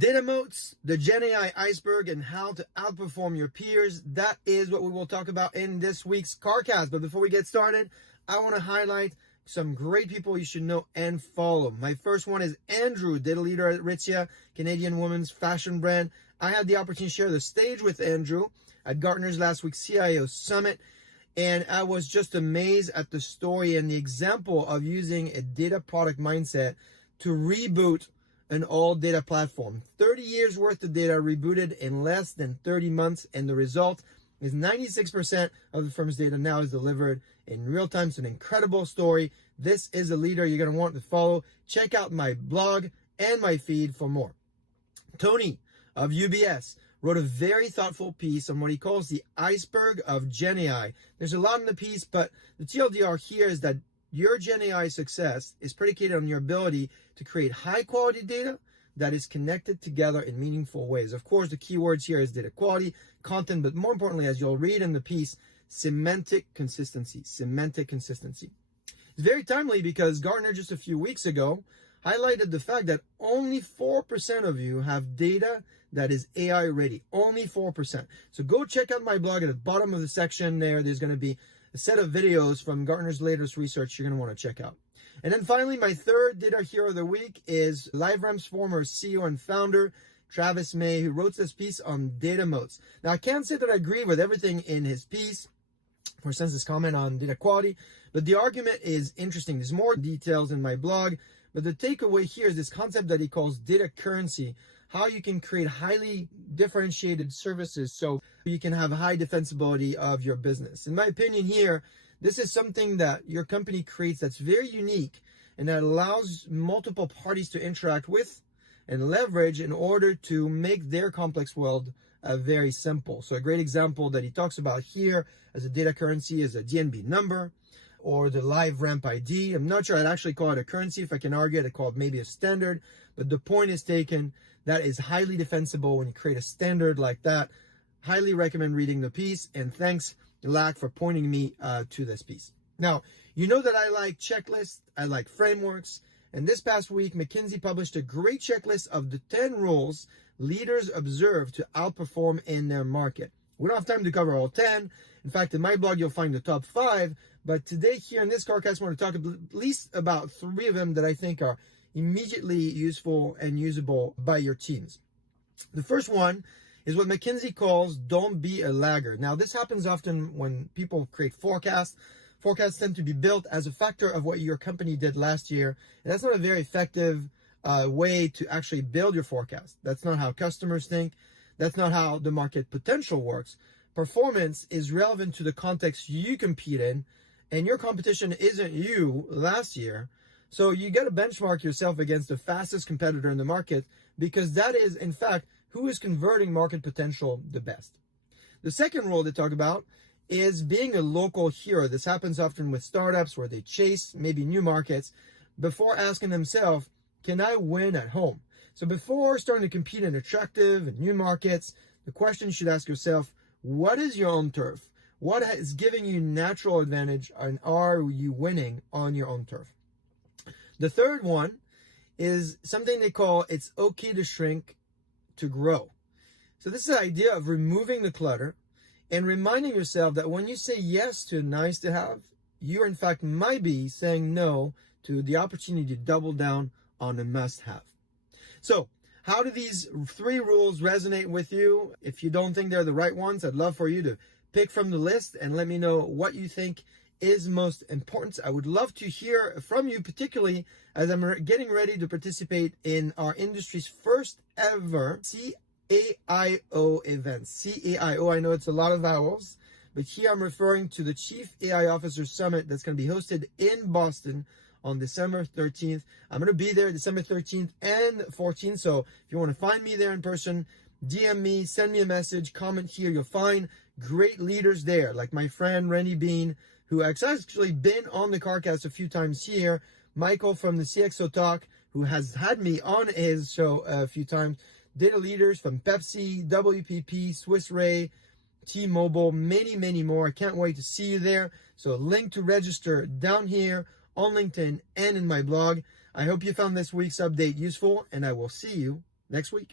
Data moats, the Gen AI iceberg, and how to outperform your peers. That is what we will talk about in this week's CarCast. But before we get started, I want to highlight some great people you should know and follow. My first one is Andrew, data leader at Aritzia, Canadian women's fashion brand. I had the opportunity to share the stage with Andrew at Gartner's last week's CIO Summit. And I was just amazed at the story and the example of using a data product mindset to reboot an old data platform. 30 years worth of data rebooted in less than 30 months. And the result is 96% of the firm's data now is delivered in real time. It's an incredible story. This is a leader you're going to want to follow. Check out my blog and my feed for more. Tony of UBS wrote a very thoughtful piece on what he calls the Iceberg of Gen AI. There's a lot in the piece, but the TLDR here is that your Gen AI success is predicated on your ability to create high quality data that is connected together in meaningful ways. Of course, the keywords here is data quality, content, but more importantly, as you'll read in the piece, semantic consistency. It's very timely because Gartner just a few weeks ago highlighted the fact that only 4% of you have data that is AI ready. Only 4%. So go check out my blog at the bottom of the section there. There's going to be a set of videos from Gartner's latest research you're going to want to check out. And then finally, my third data hero of the week is LiveRamp's former CEO and founder, Travis May, who wrote this piece on data moats. Now, I can't say that I agree with everything in his piece, for instance, his comment on data quality, but the argument is interesting. There's more details in my blog, but the takeaway here is this concept that he calls data currency, how you can create highly differentiated services so you can have high defensibility of your business. In my opinion here, this is something that your company creates that's very unique and that allows multiple parties to interact with and leverage in order to make their complex world very simple. So a great example that he talks about here as a data currency is a DNB number or the LiveRamp ID. I'm not sure I'd actually call it a currency. If I can argue it, I'd call it maybe a standard. But the point is taken. That is highly defensible when you create a standard like that. Highly recommend reading the piece. And thanks, Lack, for pointing me to this piece. Now, you know that I like checklists. I like frameworks. And this past week, McKinsey published a great checklist of the 10 rules leaders observe to outperform in their market. We don't have time to cover all 10. In fact, in my blog, you'll find the top 5. But today here in this CarCast, I want to talk at least about 3 of them that I think are immediately useful and usable by your teams. The first one is what McKinsey calls don't be a laggard. Now, this happens often when people create forecasts. Forecasts tend to be built as a factor of what your company did last year. And that's not a very effective way to actually build your forecast. That's not how customers think. That's not how the market potential works. Performance is relevant to the context you compete in, and your competition isn't you last year. So you got to benchmark yourself against the fastest competitor in the market because that is, in fact, who is converting market potential the best. The second rule they talk about is being a local hero. This happens often with startups where they chase maybe new markets before asking themselves, can I win at home? So before starting to compete in attractive and new markets, the question you should ask yourself, what is your own turf? What is giving you natural advantage, and are you winning on your own turf? The third one is something they call it's okay to shrink to grow. So this is the idea of removing the clutter and reminding yourself that when you say yes to nice to have, you in fact might be saying no to the opportunity to double down on a must have. So how do these 3 rules resonate with you? If you don't think they're the right ones, I'd love for you to pick from the list and let me know what you think is most important. I would love to hear from you, particularly as I'm getting ready to participate in our industry's first ever CAIO event. CAIO, I know it's a lot of vowels, but here I'm referring to the Chief AI Officer Summit that's going to be hosted in Boston on December 13th. I'm going to be there December 13th and 14th. So if you want to find me there in person, DM me, send me a message, comment here. You'll find great leaders there, like my friend Randy Bean, who has actually been on the CarCast a few times here. Michael from the CXO Talk, who has had me on his show a few times. Data leaders from Pepsi, WPP, Swiss Ray, T-Mobile, many, many more. I can't wait to see you there. So link to register down here on LinkedIn and in my blog. I hope you found this week's update useful, and I will see you next week.